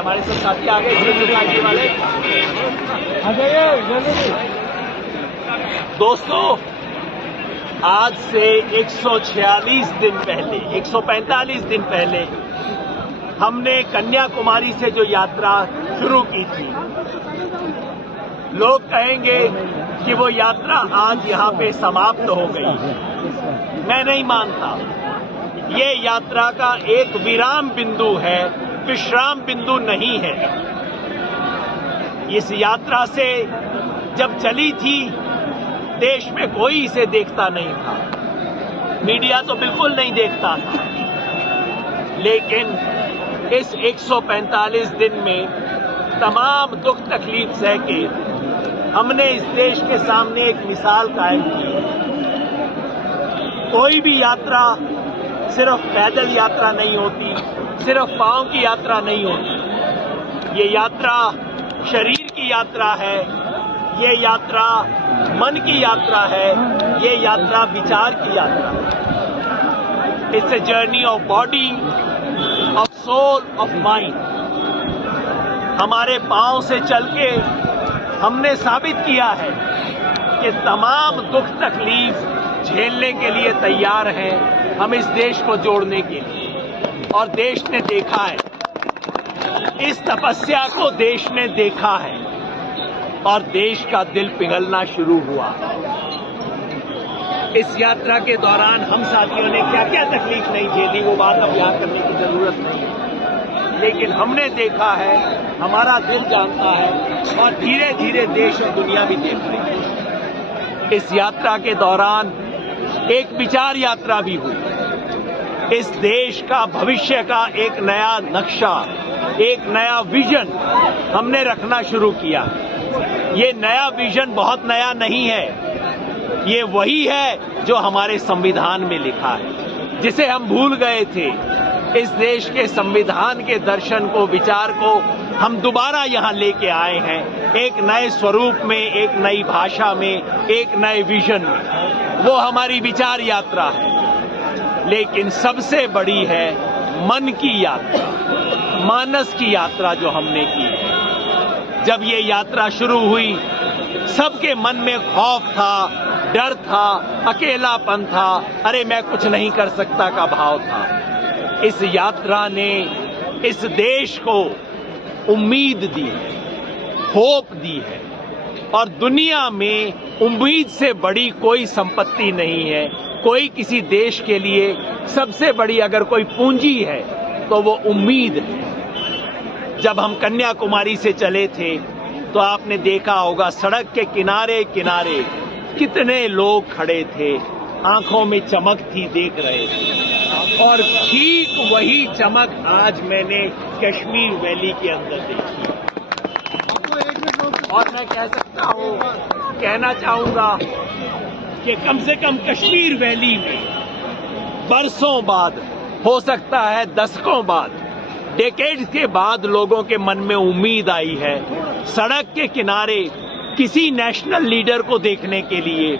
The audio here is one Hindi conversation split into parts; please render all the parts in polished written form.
हमारे सब साथी आ गए सोसाइटी वाले। दोस्तों, आज से 146 दिन पहले, 145 दिन पहले हमने कन्याकुमारी से जो यात्रा शुरू की थी। लोग कहेंगे कि वो यात्रा आज यहां पे समाप्त हो गई। मैं नहीं मानता। ये यात्रा का एक विराम बिंदु है, विश्राम बिंदु नहीं है। इस यात्रा से जब चली थी, देश में कोई इसे देखता नहीं था, मीडिया तो बिल्कुल नहीं देखता था। लेकिन इस 145 दिन में तमाम दुख तकलीफ सह के हमने इस देश के सामने एक मिसाल कायम की। कोई भी यात्रा सिर्फ पैदल यात्रा नहीं होती, सिर्फ पांव की यात्रा नहीं होती। ये यात्रा शरीर की यात्रा है, ये यात्रा मन की यात्रा है, ये यात्रा विचार की यात्रा है। It's a journey of body, of soul, of mind. हमारे पांव से चल के हमने साबित किया है कि तमाम दुख तकलीफ झेलने के लिए तैयार हैं हम इस देश को जोड़ने के लिए। और देश ने देखा है, इस तपस्या को देश ने देखा है और देश का दिल पिघलना शुरू हुआ। इस यात्रा के दौरान हम साथियों ने क्या क्या तकलीफ नहीं झेली, वो बात अब यहां करने की जरूरत नहीं है। लेकिन हमने देखा है, हमारा दिल जानता है और धीरे धीरे देश और दुनिया भी देख रही है। इस यात्रा के दौरान एक विचार यात्रा भी हुई। इस देश का भविष्य का एक नया नक्शा, एक नया विजन हमने रखना शुरू किया। ये नया विजन बहुत नया नहीं है, ये वही है जो हमारे संविधान में लिखा है, जिसे हम भूल गए थे। इस देश के संविधान के दर्शन को, विचार को हम दोबारा यहां लेके आए हैं, एक नए स्वरूप में, एक नई भाषा में, एक नए विजन में। वो हमारी विचार यात्रा है। लेकिन सबसे बड़ी है मन की यात्रा, मानस की यात्रा जो हमने की है। जब ये यात्रा शुरू हुई, सबके मन में खौफ था, डर था, अकेलापन था, अरे मैं कुछ नहीं कर सकता का भाव था। इस यात्रा ने इस देश को उम्मीद दी है, होप दी है। और दुनिया में उम्मीद से बड़ी कोई संपत्ति नहीं है। कोई किसी देश के लिए सबसे बड़ी अगर कोई पूंजी है तो वो उम्मीद है। जब हम कन्याकुमारी से चले थे तो आपने देखा होगा, सड़क के किनारे किनारे कितने लोग खड़े थे, आंखों में चमक थी, देख रहे थे। और ठीक वही चमक आज मैंने कश्मीर वैली के अंदर देखी। और मैं कह सकता हूं, कहना चाहूंगा कि कम से कम कश्मीर वैली में बरसों बाद, हो सकता है दशकों बाद, डेकेड्स के बाद लोगों के मन में उम्मीद आई है। सड़क के किनारे किसी नेशनल लीडर को देखने के लिए,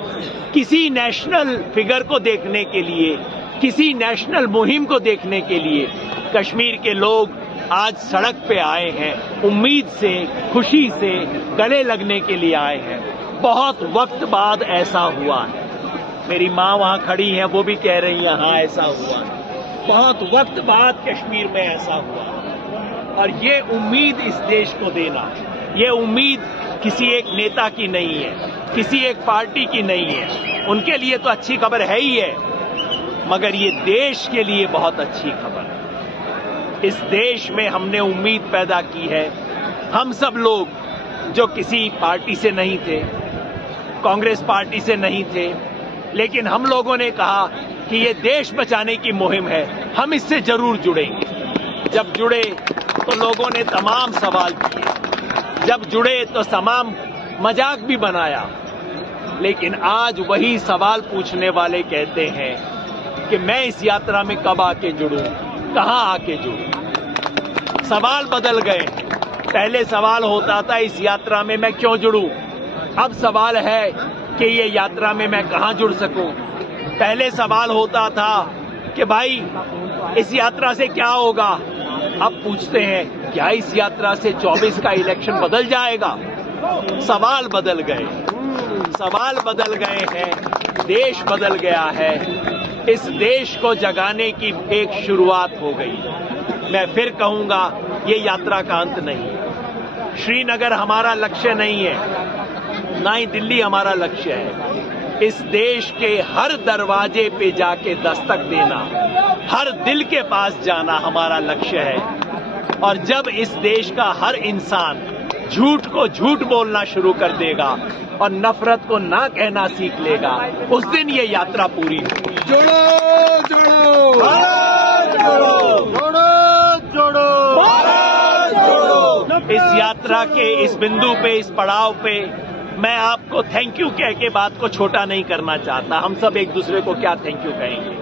किसी नेशनल फिगर को देखने के लिए, किसी नेशनल मुहिम को देखने के लिए कश्मीर के लोग आज सड़क पे आए हैं। उम्मीद से, खुशी से गले लगने के लिए आए हैं। बहुत वक्त बाद ऐसा हुआ है। मेरी माँ वहां खड़ी हैं, वो भी कह रही हैं हाँ ऐसा हुआ। बहुत वक्त बाद कश्मीर में ऐसा हुआ। और ये उम्मीद इस देश को देना, ये उम्मीद किसी एक नेता की नहीं है, किसी एक पार्टी की नहीं है। उनके लिए तो अच्छी खबर है ही है, मगर ये देश के लिए बहुत अच्छी खबर है। इस देश में हमने उम्मीद पैदा की है। हम सब लोग जो किसी पार्टी से नहीं थे, कांग्रेस पार्टी से नहीं थे, लेकिन हम लोगों ने कहा कि ये देश बचाने की मुहिम है, हम इससे जरूर जुड़ेंगे। जब जुड़े तो लोगों ने तमाम सवाल किए, जब जुड़े तो तमाम मजाक भी बनाया। लेकिन आज वही सवाल पूछने वाले कहते हैं कि मैं इस यात्रा में कब आके जुड़ूं, कहां आके जुड़ूं। सवाल बदल गए। पहले सवाल होता था इस यात्रा में मैं क्यों जुड़ूं, अब सवाल है कि ये यात्रा में मैं कहां जुड़ सकूं। पहले सवाल होता था कि भाई इस यात्रा से क्या होगा, अब पूछते हैं क्या इस यात्रा से 24 का इलेक्शन बदल जाएगा? सवाल बदल गए, सवाल बदल गए हैं, देश बदल गया है। इस देश को जगाने की एक शुरुआत हो गई। मैं फिर कहूंगा, ये यात्रा का अंत नहीं। श्रीनगर हमारा लक्ष्य नहीं है, ना ही दिल्ली हमारा लक्ष्य है। इस देश के हर दरवाजे पे जाके दस्तक देना, हर दिल के पास जाना हमारा लक्ष्य है। और जब इस देश का हर इंसान झूठ को झूठ बोलना शुरू कर देगा और नफरत को ना कहना सीख लेगा, उस दिन ये यात्रा पूरी होगी। जोड़ो जोड़ो भारत जोड़ो, जोड़ो जोड़ो भारत जोड़ो। इस यात्रा के इस बिंदु पे, इस पड़ाव पे मैं आपको थैंक यू कह के बात को छोटा नहीं करना चाहता। हम सब एक दूसरे को क्या थैंक यू कहेंगे?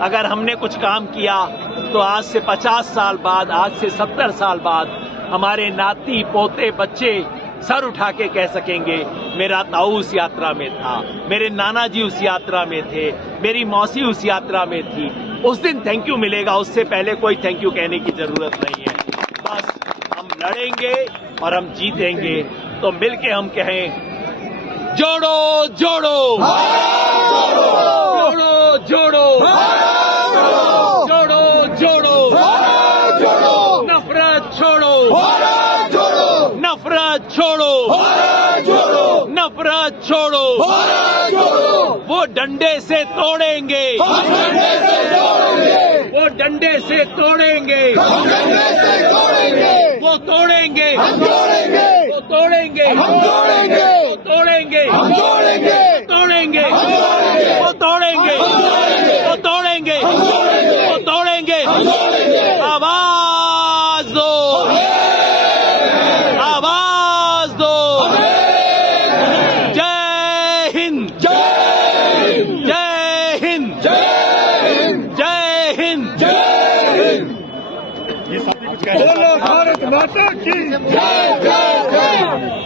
अगर हमने कुछ काम किया तो आज से 50 साल बाद, आज से 70 साल बाद हमारे नाती पोते बच्चे सर उठा के कह सकेंगे, मेरा ताऊ उस यात्रा में था, मेरे नाना जी उस यात्रा में थे, मेरी मौसी उस यात्रा में थी। उस दिन थैंक यू मिलेगा, उससे पहले कोई थैंक यू कहने की जरूरत नहीं है। बस हम लड़ेंगे और हम जीतेंगे। तो मिलके हम कहें, जोड़ो जोड़ो जोड़ो जोड़ो जोड़ो जोड़ो, नफरत छोड़ो, नफरत छोड़ो, नफरत छोड़ो। वो डंडे से तोड़ेंगे, वो डंडे से तोड़ेंगे, वो तोड़ेंगे, वो तोड़ेंगे, वो तोड़ेंगे, तोड़ेंगे, वो तोड़ेंगे, वो तोड़ेंगे, वो तोड़ेंगे। आवाज दो, आवाज दो। जय हिंद, जय हिंद, जय हिंद, जय हिंद। बोलो भारत माता की जय जय जय।